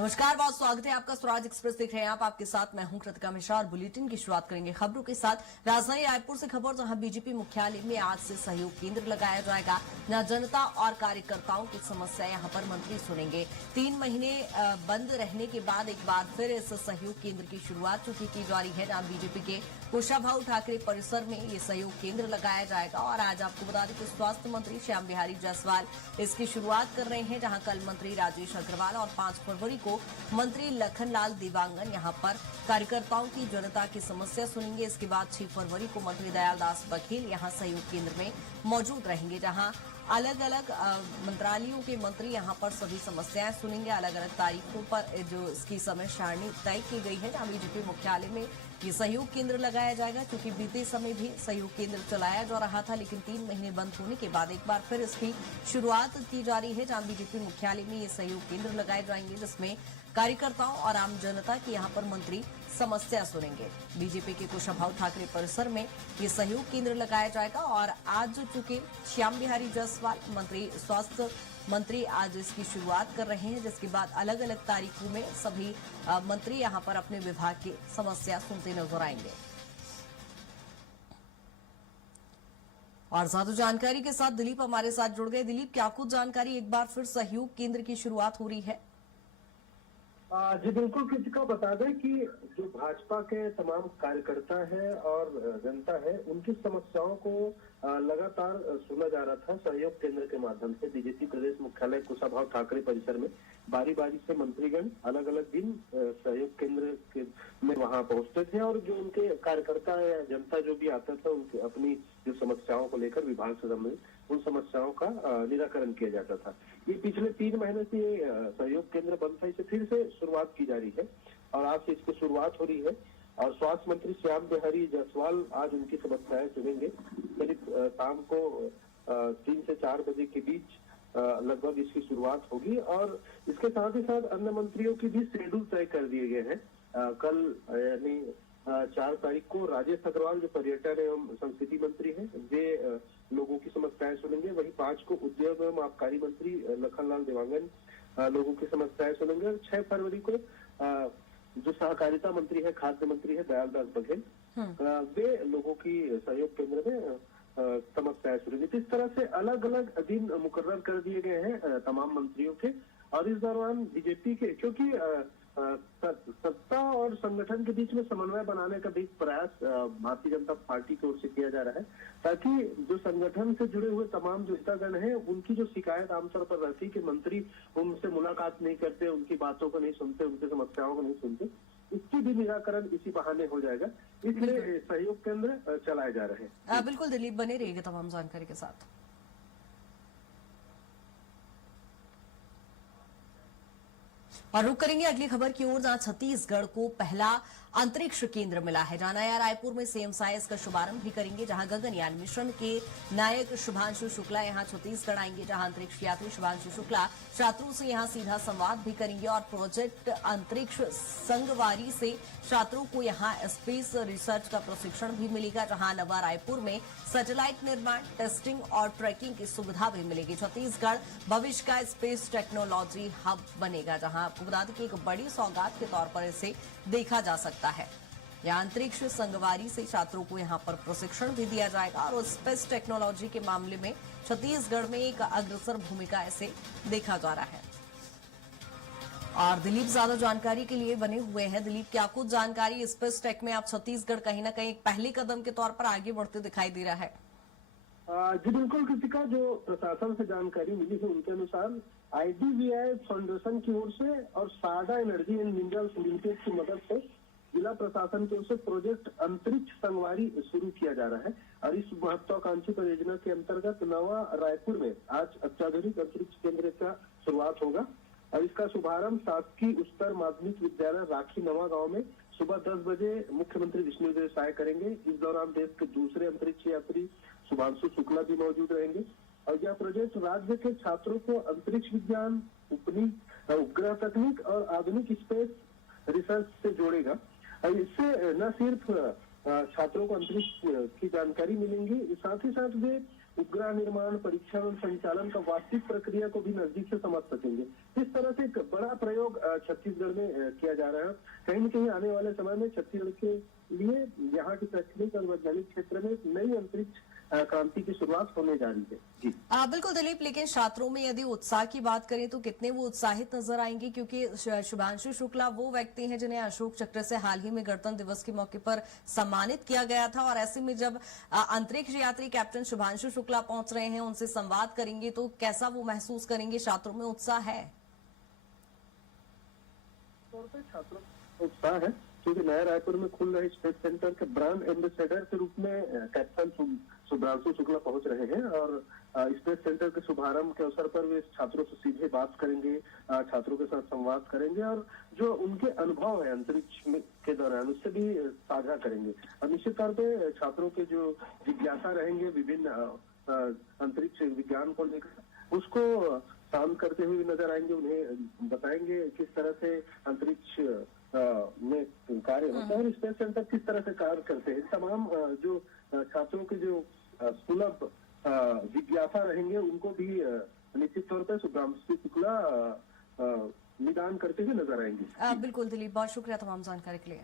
नमस्कार, बहुत स्वागत है आपका। स्वराज एक्सप्रेस देख रहे हैं आप। आपके साथ मैं हूं कृतिका मिश्रा और बुलेटिन की शुरुआत करेंगे खबरों के साथ। राजधानी रायपुर से खबर, जहां बीजेपी मुख्यालय में आज से सहयोग केंद्र लगाया जाएगा। जहां जनता और कार्यकर्ताओं की समस्या यहां पर मंत्री सुनेंगे। 3 महीने बंद रहने के बाद एक बार फिर इस सहयोग केंद्र की शुरुआत चुकी की जा रही है। जहां बीजेपी के कुशाभाऊ ठाकरे परिसर में ये सहयोग केंद्र लगाया जाएगा। और आज आपको बता दें कि स्वास्थ्य मंत्री श्याम बिहारी जायसवाल इसकी शुरुआत कर रहे हैं। जहां कल मंत्री राजेश अग्रवाल और 5 फरवरी को मंत्री लखनलाल देवांगन यहां पर कार्यकर्ताओं की जनता की समस्या सुनेंगे। इसके बाद 6 फरवरी को मंत्री दयालदास बघेल यहां सहयोग केंद्र में मौजूद रहेंगे। जहां अलग अलग मंत्रालयों के मंत्री यहां पर सभी समस्याएं सुनेंगे। अलग अलग तारीखों पर जो इसकी समय सारणी तय की गई है। जहां बीजेपी मुख्यालय में ये सहयोग केंद्र लगाया जाएगा, क्योंकि बीते समय भी सहयोग केंद्र चलाया जा रहा था, लेकिन 3 महीने बंद होने के बाद एक बार फिर इसकी शुरुआत की जा रही है। जहां बीजेपी मुख्यालय में ये सहयोग केंद्र लगाए जाएंगे, जिसमें कार्यकर्ताओं और आम जनता की यहां पर मंत्री समस्या सुनेंगे। बीजेपी के कुशाभाऊ ठाकरे परिसर में ये सहयोग केंद्र लगाया जाएगा। और आज चूंकि श्याम बिहारी जायसवाल मंत्री स्वास्थ्य मंत्री आज इसकी शुरुआत कर रहे हैं, जिसके बाद अलग अलग तारीखों में सभी मंत्री यहां पर अपने विभाग की समस्या सुनते नजर आएंगे। और ज्यादा जानकारी के साथ दिलीप हमारे साथ जुड़ गए। दिलीप, क्या कुछ जानकारी? एक बार फिर सहयोग केंद्र की शुरुआत हो रही है। जी बिल्कुल कृतिका, बता दें कि जो भाजपा के तमाम कार्यकर्ता है और जनता है, उनकी समस्याओं को लगातार सुना जा रहा था सहयोग केंद्र के माध्यम से। बीजेपी प्रदेश मुख्यालय कुशाभाऊ ठाकरे परिसर में बारी बारी से मंत्रीगण अलग अलग दिन सहयोग केंद्र में वहां पहुंचते थे और जो उनके कार्यकर्ता या जनता जो भी आता था, उनकी अपनी जो समस्याओं को लेकर विभाग से संबंधित उन समस्याओं का निराकरण किया जाता था। ये पिछले 3 महीने से सहयोग केंद्र बंद था, इसे फिर से शुरुआत की जा रही है और आज से इसकी शुरुआत हो रही है। और स्वास्थ्य मंत्री श्याम बिहारी जायसवाल आज उनकी समस्याएं सुनेंगे। करीब शाम को 3 से 4 बजे के बीच लगभग इसकी शुरुआत होगी। और इसके साथ ही साथ अन्य मंत्रियों की भी शेड्यूल तय कर दिए गए हैं। कल यानी 4 तारीख को राजेश अग्रवाल जो पर्यटन एवं संस्कृति मंत्री हैं, वे लोगों की समस्याएं सुनेंगे। वहीं 5 को उद्योग एवं आबकारी मंत्री लखनलाल देवांगन लोगों की समस्याएं सुनेंगे। 6 फरवरी को जो सहकारिता मंत्री है, खाद्य मंत्री है दयालदास बघेल, वे लोगों की सहयोग केंद्र में समस्याएं सुनेंगे। तो इस तरह से अलग अलग दिन मुकर्रर कर दिए गए हैं तमाम मंत्रियों के। और इस दौरान बीजेपी के, क्योंकि सत्ता और संगठन के बीच में समन्वय बनाने का भी प्रयास भारतीय जनता पार्टी की ओर से किया जा रहा है, ताकि जो संगठन से जुड़े हुए तमाम जो नेतागण हैं, उनकी जो शिकायत आमतौर पर रहती है कि मंत्री उनसे मुलाकात नहीं करते, उनकी बातों को नहीं सुनते, उनकी समस्याओं को नहीं सुनते, इसकी भी निराकरण इसी बहाने हो जाएगा। इसलिए सहयोग केंद्र चलाए जा रहे हैं। बिल्कुल दिलीप, बने रहिएगा तमाम जानकारी के साथ। और रुक करेंगे अगली खबर की ओर, जहां छत्तीसगढ़ को पहला अंतरिक्ष केंद्र मिला है। जहां नया रायपुर में सेम साइंस का शुभारंभ भी करेंगे। जहां गगनयान मिशन के नायक शुभांशु शुक्ला यहां छत्तीसगढ़ आएंगे। जहां अंतरिक्ष यात्री शुभांशु शुक्ला छात्रों से यहां सीधा संवाद भी करेंगे। और प्रोजेक्ट अंतरिक्ष संगवारी से छात्रों को यहां स्पेस रिसर्च का प्रशिक्षण भी मिलेगा। जहां नवा रायपुर में सैटेलाइट निर्माण, टेस्टिंग और ट्रैकिंग की सुविधा भी मिलेगी। छत्तीसगढ़ भविष्य का स्पेस टेक्नोलॉजी हब बनेगा। जहां आपको बता दें कि एक बड़ी सौगात के तौर पर इसे देखा जा सकता है। यहां अंतरिक्ष संगवारी से छात्रों को यहां पर प्रशिक्षण भी दिया जाएगा। और स्पेस टेक्नोलॉजी के मामले में छत्तीसगढ़ में एक अग्रसर भूमिका ऐसे देखा जा रहा है। और दिलीप ज्यादा जानकारी के लिए बने हुए हैं। दिलीप, क्या कुछ जानकारी? स्पेस टेक में आप छत्तीसगढ़ कहीं ना कहीं एक पहले कदम के तौर पर आगे बढ़ते दिखाई दे रहा है। जी बिल्कुल कृतिका, जो प्रशासन से जानकारी मिली है उनके अनुसार IDBI फाउंडेशन की ओर से और साडा एनर्जी एंड मिनरल्स लिमिटेड की मदद से जिला प्रशासन की ओर से प्रोजेक्ट अंतरिक्ष संगवारी शुरू किया जा रहा है। और इस महत्वाकांक्षी परियोजना के अंतर्गत नवा रायपुर में आज अत्याधुनिक अंतरिक्ष केंद्र का शुरुआत होगा। और इसका शुभारंभ शासकीय उच्चतर माध्यमिक विद्यालय राखी नवा गांव में सुबह 10 बजे मुख्यमंत्री विष्णुदेव साय करेंगे। इस दौरान देश के दूसरे अंतरिक्ष यात्री शुभांशु शुक्ला भी मौजूद रहेंगे। और यह प्रोजेक्ट राज्य के छात्रों को अंतरिक्ष विज्ञान, उपग्रह तकनीक और आधुनिक स्पेस रिसर्च से जोड़ेगा। इससे न सिर्फ छात्रों को अंतरिक्ष की जानकारी मिलेंगी, साथ ही साथ वे उपग्रह निर्माण, परीक्षण और संचालन का वास्तविक प्रक्रिया को भी नजदीक से समझ सकेंगे। इस तरह से एक बड़ा प्रयोग छत्तीसगढ़ में किया जा रहा है। कहीं न कहीं आने वाले समय में छत्तीसगढ़ के लिए यहाँ के शैक्षणिक और वैज्ञानिक क्षेत्र में एक नई अंतरिक्ष क्रांति की शुरुआत होने जा रही है। जी बिल्कुल दिलीप, लेकिन छात्रों में यदि उत्साह की बात करें तो कितने वो उत्साहित नजर आएंगे, क्योंकि शुभांशु शुक्ला वो व्यक्ति हैं जिन्हें अशोक चक्र से हाल ही में गणतंत्र दिवस के मौके पर सम्मानित किया गया था, और ऐसे में जब अंतरिक्ष यात्री कैप्टन शुभांशु शुक्ला पहुंच रहे हैं, उनसे संवाद करेंगे तो कैसा वो महसूस करेंगे? छात्रों में उत्साह है? तौर पे छात्रों को उत्साह है, क्योंकि नया रायपुर में खुल रहे स्पेस सेंटर के ब्रांड एम्बेसडर के रूप में कैप्टन शुभांशु शुक्ला पहुंच रहे हैं, और स्पेस सेंटर के शुभारंभ के अवसर पर वे छात्रों से सीधे बात करेंगे, छात्रों के साथ संवाद करेंगे, और जो उनके अनुभव है अंतरिक्ष के दौरान उससे भी साझा करेंगे। और निश्चित तौर पे छात्रों के जो जिज्ञासा रहेंगे विभिन्न अंतरिक्ष विज्ञान को लेकर, उसको शांत करते हुए नजर आएंगे। उन्हें बताएंगे किस तरह से अंतरिक्ष में कार्य होता है और स्पेस सेंटर किस तरह से कार्य करते हैं। तमाम जो छात्रों के जो सुलभ जिज्ञासा रहेंगे उनको भी निश्चित तौर पर शुभांशु शुक्ला निदान करते हुए नजर आएंगे। बिल्कुल दिलीप, बहुत शुक्रिया तमाम जानकारी के लिए।